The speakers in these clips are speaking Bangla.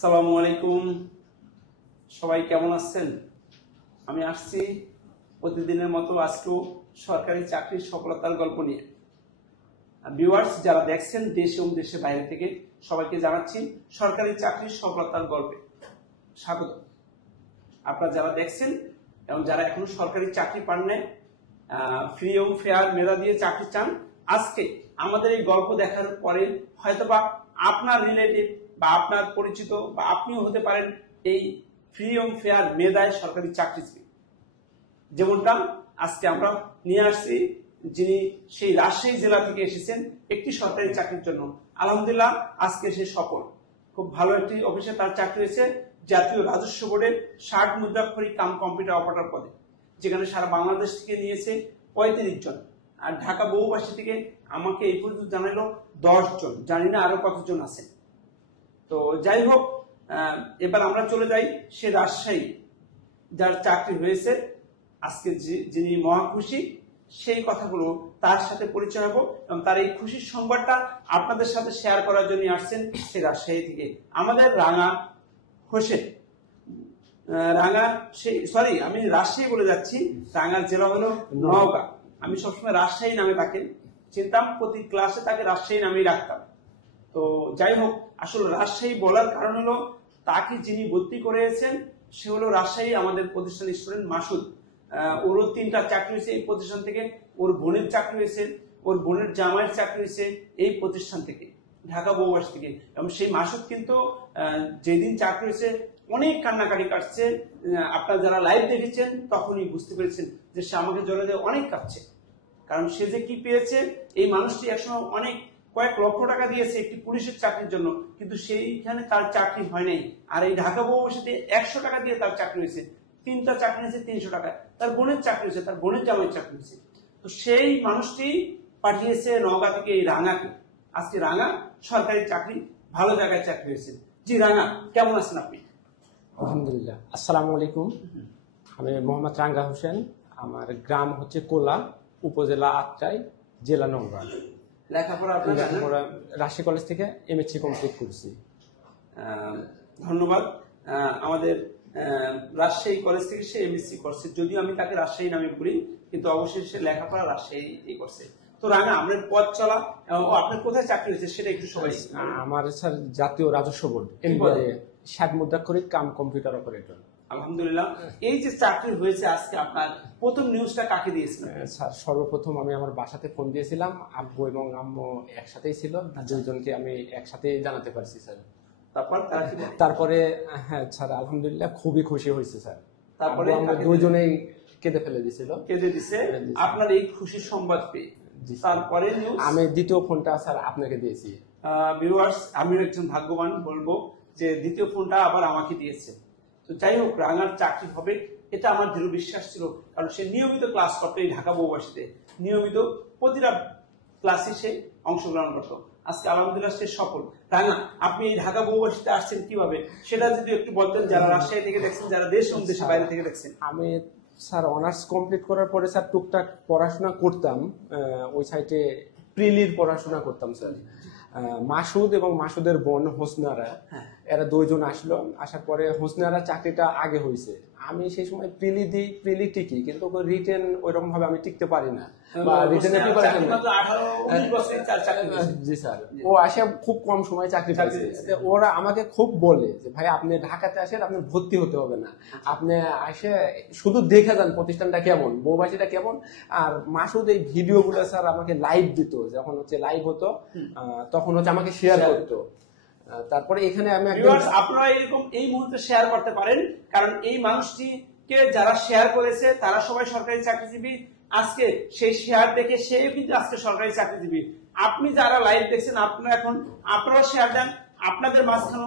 আসসালামু আলাইকুম, সবাই কেমন আছেন? আমি আসছি প্রতিদিনের মতো আজকেও সরকারি চাকরির সফলতার গল্প নিয়ে। ভিউয়ার্স যারা দেখছেন দেশ এবং দেশের বাইরে থেকে সবাইকে জানাচ্ছি সরকারি চাকরির সফলতার গল্পে স্বাগত। আপনারা যারা দেখছেন এবং যারা এখনো সরকারি চাকরি পান নাই, ফ্রি এবং ফেয়ার মেধা দিয়ে চাকরি চান, আজকে আমাদের এই গল্প দেখার পরে হয়তোবা আপনার রিলেটিভ বা আপনার পরিচিত বা আপনিও হতে পারেন এই ফ্রি এবং ফেয়ার মেধায় সরকারি চাকরিজীবী। যেমনটা আজকে আমরা নিয়ে আসছি, যিনি সেই রাজশাহী জেলা থেকে এসেছেন একটি সরকারি চাকরির জন্য। আলহামদুলিল্লাহ আজকে সে সফল, খুব ভালো একটি অফিসে তার চাকরি হয়েছে, জাতীয় রাজস্ব বোর্ডের 60 মুদ্রাক্ষরিক কাম কম্পিউটার অপারেটর পদে, যেখানে সারা বাংলাদেশ থেকে নিয়েছে 35 জন, আর ঢাকা বহুবাসী থেকে আমাকে এই পর্যন্ত জানাইলো 10 জন, জানি না আরো কতজন আছে। তো যাই হোক, এবার আমরা চলে যাই সে রাজশাহী যার চাকরি হয়েছে, আজকে যিনি মহা খুশি সেই কথাগুলো তার সাথে পরিচয় হবো এবং তার এই খুশির সংবাদটা আপনাদের সাথে শেয়ার করার জন্য আসছেন সে রাজশাহী থেকে আমাদের রাঙা হোসেন। আমি রাজশাহী বলে যাচ্ছি, রাঙার জেলা হলো নওগাঁ। আমি সবসময় রাজশাহী নামে তাকে চিনতাম, প্রতি ক্লাসে তাকে রাজশাহী নামেই রাখতাম। তো যাই হোক, আসলে রাজশাহী বলার কারণ হলো তাকে যিনি ভর্তি করেছেন সে হলো রাজশাহী আমাদের প্রতিষ্ঠান স্টুডেন্ট মাসুদ। ওরও 3টা চাকরি হয়েছে এই প্রতিষ্ঠান থেকে, ওর বোনের চাকরি হয়েছে, ওর বোনের জামাইয়ের চাকরি হয়েছে এই প্রতিষ্ঠান থেকে, ঢাকা বহুবাসী থেকে। এবং সেই মাসুদ কিন্তু যেদিন চাকরি হয়েছে অনেক কান্নাকাটি কাটছে। আপনারা যারা লাইভ দেখেছেন তখনই বুঝতে পেরেছেন যে সে আমাকে জড়িয়ে অনেক কাঁদছে, কারণ সে যে কি পেয়েছে। এই মানুষটি একসময় অনেক কয়েক লক্ষ টাকা দিয়েছে একটি পুলিশের চাকরির জন্য, কিন্তু সেইখানে তার চাকরি হয় নাই। আর এই ঢাকা বহুবাসীতে 100 টাকা দিয়ে তার চাকরি হয়েছে, 3টা চাকরি হয়েছে 300 টাকা। তার বোনের চাকরি হয়েছে, তার বোনের জামাইয়ের চাকরি হয়েছে। তো সেই মানুষটি পাঠিয়েছে নওগাঁ থেকে এই রাঙাকে। আজকে রাঙা সরকারি চাকরি, ভালো জায়গায় চাকরি হয়েছে। জি রাঙা, কেমন আছেন আপনি? আলহামদুলিল্লাহ। আসসালামু আলাইকুম। আমি মোহাম্মদ রাঙ্গা হোসেন, আমার গ্রাম হচ্ছে কোলা, উপজেলা আত্রাই, জেলা নওগাঁ। লেখাপড়া রাজশাহী কলেজ থেকে এমএসসি কমপ্লিট করছি। ধন্যবাদ। আমাদের রাজশাহী কলেজ থেকে সে এমএসসি করছে, যদিও আমি তাকে রাজশাহী নামে বলি, কিন্তু অবশ্যই সে লেখাপড়া রাজশাহী করছে। তো রাঙা, আপনার পথ চলা এবং আপনার কোথায় চাকরি হয়েছে সেটা একটু সবাই। আমার স্যার জাতীয় রাজস্ব বোর্ড, 60 মুদ্রাক্ষরিক কাম কম্পিউটার অপারেটর। আলহামদুলিল্লাহ। এই যে চাকরি হয়েছে আজকে, আপনার প্রথম নিউজটা কাকে দিয়েছিলেন? স্যার সর্বপ্রথম আমি আমার বাসাতে ফোন দিয়েছিলাম, আব্বু এবং আম্মু একসাথেই ছিল, দুইজনকে আমি একসাথে জানাতে পারছি স্যার। তারপরে হ্যাঁ স্যার, আলহামদুলিল্লাহ খুবই খুশি হয়েছে স্যার। তারপরে আমরা দুইজনেই কেঁদে ফেলে দিছিল, কেঁদে দিছে আপনার এই খুশির সংবাদ পেয়ে। তারপরে আমি দ্বিতীয় ফোনটা স্যার আপনাকে দিয়েছি। ভিউয়ার্স, আমি একজন ভাগ্যবান বলবো যে দ্বিতীয় ফোনটা আবার আমাকে দিয়েছে। তো যাই হোক, রাঙার চাকরি হবে এটা আমার দৃঢ় বিশ্বাস ছিল, কারণ সে নিয়মিত ক্লাস করতো এই ঢাকা বহুবাসীতে, নিয়মিত প্রতিটা ক্লাসে সে অংশগ্রহণ করতো। আজকে আলহামদুলিল্লাহ সে সফল। রাঙা, আপনি এই ঢাকা বহুবাসীতে আসছেন কিভাবে সেটা যদি একটু বলতেন, যারা রাজশাহী থেকে দেখছেন, যারা দেশ এবং দেশের বাইরে থেকে দেখছেন। আমি স্যার অনার্স কমপ্লিট করার পরে স্যার টুকটাক পড়াশোনা করতাম, ওই সাইটে প্রিলির পড়াশোনা করতাম স্যার। মাসুদ এবং মাসুদের বোন হোসনারা, এরা দুইজন আসলো। আসার পরে হোসনারা চাকরিটা আগে হয়েছে, আমি সেই সময় প্রিলি টিকি, কিন্তু রিটেন ওইরকম ভাবে আমি টিকতে পারি না, বা রিটেনের প্রিপারেশন। জি স্যার, ও আসে খুব কম সময় চাকরি পাইছে। ওরা আমাকে খুব বলে যে ভাই আপনি ঢাকাতে আসেন, আপনি ভর্তি হতে হবে না, আপনি আসে শুধু দেখে যান প্রতিষ্ঠানটা কেমন, বহুবাসীটা কেমন। আর মাসুদ এই ভিডিও গুলো স্যার আমাকে লাইভ দিত, যখন হচ্ছে লাইভ হতো তখন হচ্ছে আমাকে শেয়ার করতো। তারপরে এখানে আমি আপনারা এরকম এই মুহূর্তে শেয়ার করতে পারেন, কারণ এই মানুষটিকে যারা শেয়ার করেছে তারা সবাই সরকারি চাকরিজীবী। আজকে সেই শেয়ার দেখে সে কিন্তু আজকে সরকারি চাকরিজীবী। আপনি যারা লাইভ দেখছেন, আপনারা শেয়ার দেন, আপনাদের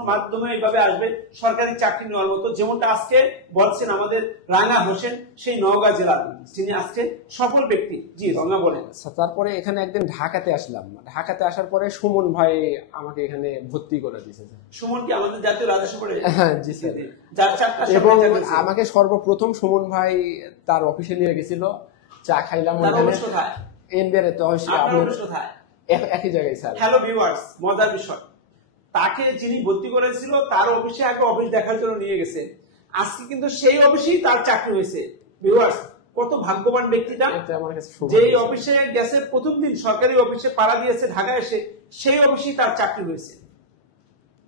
মাধ্যমে এইভাবে আসবে সরকারি চাকরি নেওয়ার মতো, যেমনটা আজকে বলছেন আমাদের রাঙা হোসেন, সেই নওগাঁ জেলার যিনি আজকে সফল ব্যক্তি। জি রাঙা বলেন। তারপরে এখানে একদিন ঢাকাতে আসলাম, ঢাকাতে আসার পরে সুমন ভাই আমাকে এখানে ভর্তি করে দিয়েছে। সুমন কি আমাদের জাতীয় রাজস্ব বোর্ডে? হ্যাঁ জি স্যার। এবং আমাকে সর্বপ্রথম সুমন ভাই তার অফিসে নিয়ে গেছিল, চা খাইলাম এনবিআর। তো একই জায়গায় স্যার। হ্যালো ভিউয়ার্স, মজার বিষয়, তাকে যিনি ভর্তি করেছিল তার অফিসে আগে অফিস দেখার জন্য নিয়ে গেছে, আজকে কিন্তু সেই অফিসেই তার চাকরি হয়েছে। ভিউয়ার্স, কত ভাগ্যবান ব্যক্তিটা, যেই অফিসে গেছে প্রথম দিন সরকারি অফিসে পাড়া দিয়েছে ঢাকায় এসে, সেই অফিসেই তার চাকরি হয়েছে।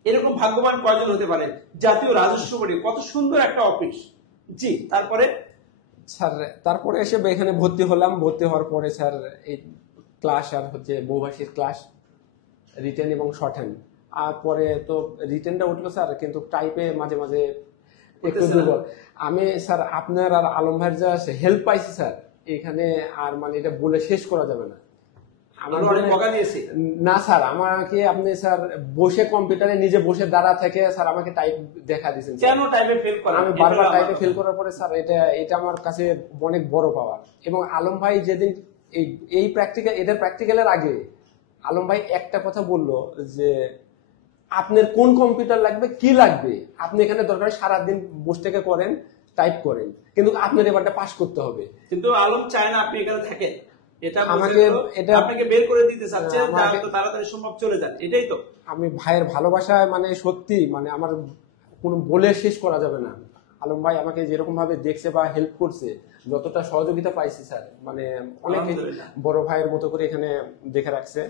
এরকম ভাগ্যবান কয়জন হতে পারে? জাতীয় রাজস্ব বোর্ডে কত সুন্দর একটা অফিস। জি, তারপরে স্যার তারপরে এসে এখানে ভর্তি হলাম। ভর্তি হওয়ার পরে স্যার এই ক্লাস আর হচ্ছে বহুভাষীর ক্লাস, রিটেন এবং শর্ট হ্যান্ড। আর পরে তো রিটেনটা উঠলো স্যার, কিন্তু টাইপে মাঝে মাঝে একটু দুর্বল। আমি স্যার আপনার আর আলম ভাইয়ের যা হেল্প পাইছি স্যার এখানে, আর মানে এটা বলে শেষ করা যাবে না। না স্যার, আমাকে আপনি স্যার বসে কম্পিউটারে নিজে বসে দাঁড়া থেকে স্যার আমাকে টাইপ দেখা দিয়েছেন। কেন টাইপে ফেল করা? আমি বারবার টাইপে ফেল করার পরে স্যার এটা আমার কাছে অনেক বড় পাওয়ার। এবং আলম ভাই যেদিন এই প্র্যাকটিক্যাল, এদের প্র্যাকটিক্যালের আগে আলম ভাই একটা কথা বললো যে আপনার কোন কম্পিউটার লাগবে, কি লাগবে, আপনি এখানে দরকার সারাদিন বসে থেকে করেন, টাইপ করেন, কিন্তু আপনার এবারটা পাস করতে হবে। কিন্তু আলম চায় না আপনি এখানে থাকেন, এটা আপনাকে বের করে দিতে চাচ্ছে, তাড়াতাড়ি সম্ভব চলে যান, এটাই তো। আমি ভাইয়ের ভালোবাসায় মানে সত্যি মানে আমার কোনো বলে শেষ করা যাবে না। আলম ভাই আমাকে যেরকম ভাবে দেখছে বা হেল্প করছে, যতটা সহযোগিতা পাইছি স্যার, মানে অনেক বড় ভাইয়ের মতো করে এখানে দেখে রাখছে।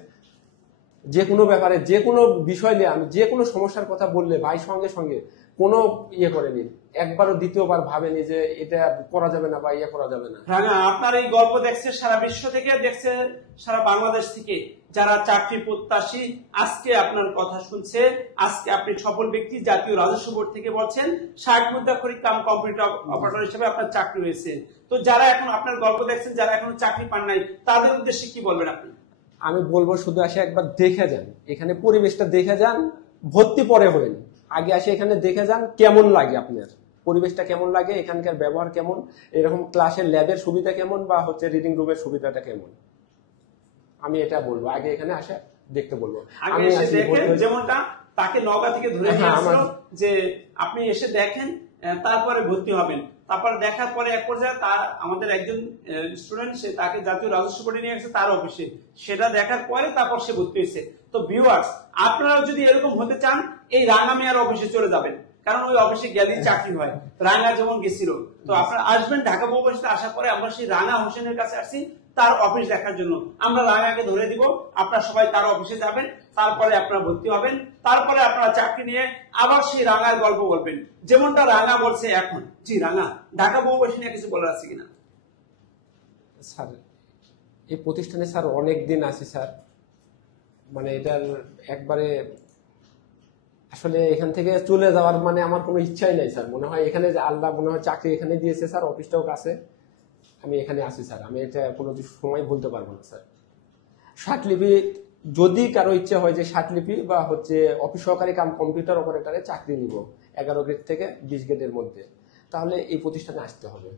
যে কোনো ব্যাপারে, যে কোনো বিষয় নিয়ে আমি যে কোনো সমস্যার কথা বললে ভাই সঙ্গে সঙ্গে কোনো ইয়ে করেনি, একবারও দ্বিতীয়বার ভাবেনি যে এটা করা যাবে না বা ইয়ে করা যাবে না। আপনার এই গল্প দেখছে সারা বিশ্ব থেকে, দেখছে সারা বাংলাদেশ থেকে যারা চাকরি প্রত্যাশী, আজকে আপনার কথা শুনছে। আজকে আপনি সফল ব্যক্তি, জাতীয় রাজস্ব বোর্ড থেকে বলছেন 60 মুদ্রাক্ষরিক কাম কম্পিউটার অপারেটর হিসেবে আপনার চাকরি হয়েছে। তো যারা এখন আপনার গল্প দেখছেন, যারা এখন চাকরি পান নাই, তাদের উদ্দেশ্যে কি বলবেন আপনি? আমি বলবো শুধু আসে একবার দেখে যান, এখানে পরিবেশটা দেখে যান, ভর্তি পরে হবেন, আগে আসে এখানে দেখে যান কেমন লাগে, আপনার পরিবেশটা কেমন লাগে, এখানকার ব্যবহার কেমন, এরকম ক্লাসের ল্যাবের সুবিধা কেমন বা হচ্ছে রিডিং রুমের সুবিধাটা কেমন, আমি এটা বলবো। আগে এখানে আসে দেখতে বলবো। আমি যেমনটা তাকে নওগাঁ থেকে ধরে নিয়ে আসলো যে আপনি এসে দেখেন, তারপরে ভর্তি হবেন। তারপরে দেখার পরে এক পর্যায়ে তার আমাদের একজন স্টুডেন্ট, সে তাকে জাতীয় রাজস্ব বোর্ডে নিয়ে গেছে তার অফিসে, সেটা দেখার পরে তারপর সে ভর্তি হয়েছে। তো ভিউয়ার্স, আপনারা যদি এরকম হতে চান, এই রাঙা মিয়ার অফিসে চলে যাবেন, কারণ ওই অফিসে গেলেই চাকরি হয়। রাঙা যেমন গেছিল, তো আপনারা আসবেন ঢাকা বহুভাষীতে। আসার পরে আমরা সেই রাঙা হোসেনের কাছে আসছি তার অফিস দেখার জন্য। আমরা রাঙাকে ধরে দিব, আপনারা সবাই তার অফিসে যাবেন, তারপরে আপনারা ভর্তি হবেন, তারপরে আপনারা চাকরি নিয়ে আবার সেই রাঙার গল্প বলবেন, যেমনটা রাঙা বলছে এখন। জি রাঙা, ঢাকা বহুভাষী নিয়ে কিছু বলার আছে কিনা? স্যার এই প্রতিষ্ঠানে স্যার অনেক দিন আছে স্যার, মানে এটার একবারে আসলে এখান থেকে চলে যাওয়ার মানে আমার কোনো ইচ্ছাই নাই স্যার। মনে হয় এখানে আল্লাহ মনে হয় চাকরি এখানে দিয়েছে স্যার, অফিসটাও কাছে, আমি এখানে আছি স্যার। আমি এটা কোনো সময় বলতে পারবো না স্যার। ষাটলিপি যদি কারো ইচ্ছা হয় যে ষাটলিপি বা হচ্ছে অফিস সহকারী কাম কম্পিউটার অপারেটরে চাকরি নিব 11 গ্রেড থেকে 20 গ্রেডের মধ্যে, তাহলে এই প্রতিষ্ঠানে আসতে হবে।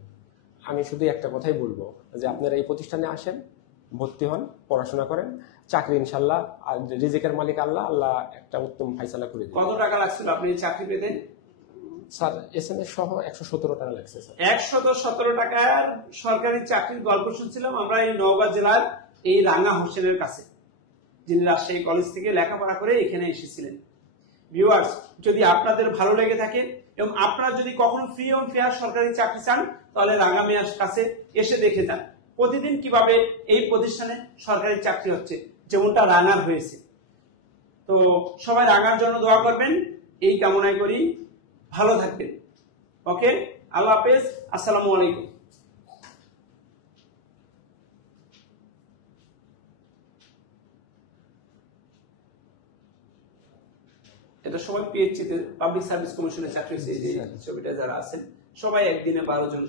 আমি শুধু একটা কথাই বলবো যে আপনারা এই প্রতিষ্ঠানে আসেন, ভর্তি হন, পড়াশোনা করেন, চাকরি ইনশাল্লাহ, আর রিজিকের মালিক আল্লাহ, আল্লাহ একটা উত্তম ফাইসালা করে দিবেন। কত টাকা লাগছিল আপনি চাকরি পেতে? স্যার এসএমএস সহ 117 টাকা লাগছে স্যার। 117 টাকার সরকারি চাকরির গল্প শুনছিলাম আমরা এই নওগাঁ জেলার এই রাঙা হোসেনের কাছে, যিনি রাজশাহী কলেজ থেকে লেখাপড়া করে এখানে এসেছিলেন। ভিউয়ার্স, যদি আপনাদের ভালো লেগে থাকে এবং আপনারা যদি কখনো ফ্রি এবং ফেয়ার সরকারি চাকরি চান, তাহলে রাঙা মিয়ার কাছে এসে দেখে যান প্রতিদিন কিভাবে এই প্রতিষ্ঠানে সরকারি চাকরি হচ্ছে, যেমনটা রাঙার হয়েছে। তো সবাই রাঙার জন্য দোয়া করবেন, এই কামনাই করি। ভালো থাকবেন। ওকে, আল্লাহ হাফেজ, আসসালামু আলাইকুম। এটা সবাই পিএইচসি তে পাবলিক সার্ভিস কমিশনের চাকরি হয়েছে। এই যে ছবিটা যারা আছেন সবাই একদিনে 12 জন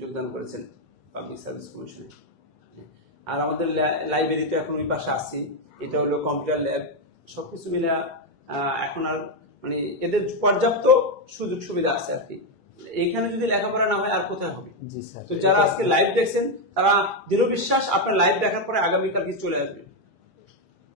যোগদান করেছেন পাবলিক সার্ভিস কমিশনে। আর আমাদের লাইব্রেরিতে এখন ওই পাশে আসছি, এটা হলো কম্পিউটার ল্যাব। সবকিছু মিলে এখন আর মানে এদের পর্যাপ্ত সুযোগ সুবিধা আছে আর কি। এইখানে যদি লেখাপড়া না হয় আর কোথায় হবে? জি স্যার। তো যারা আজকে লাইভ দেখছেন, তারা দৃঢ় বিশ্বাস আপনার লাইভ দেখার পরে আগামীকাল কি চলে আসবে।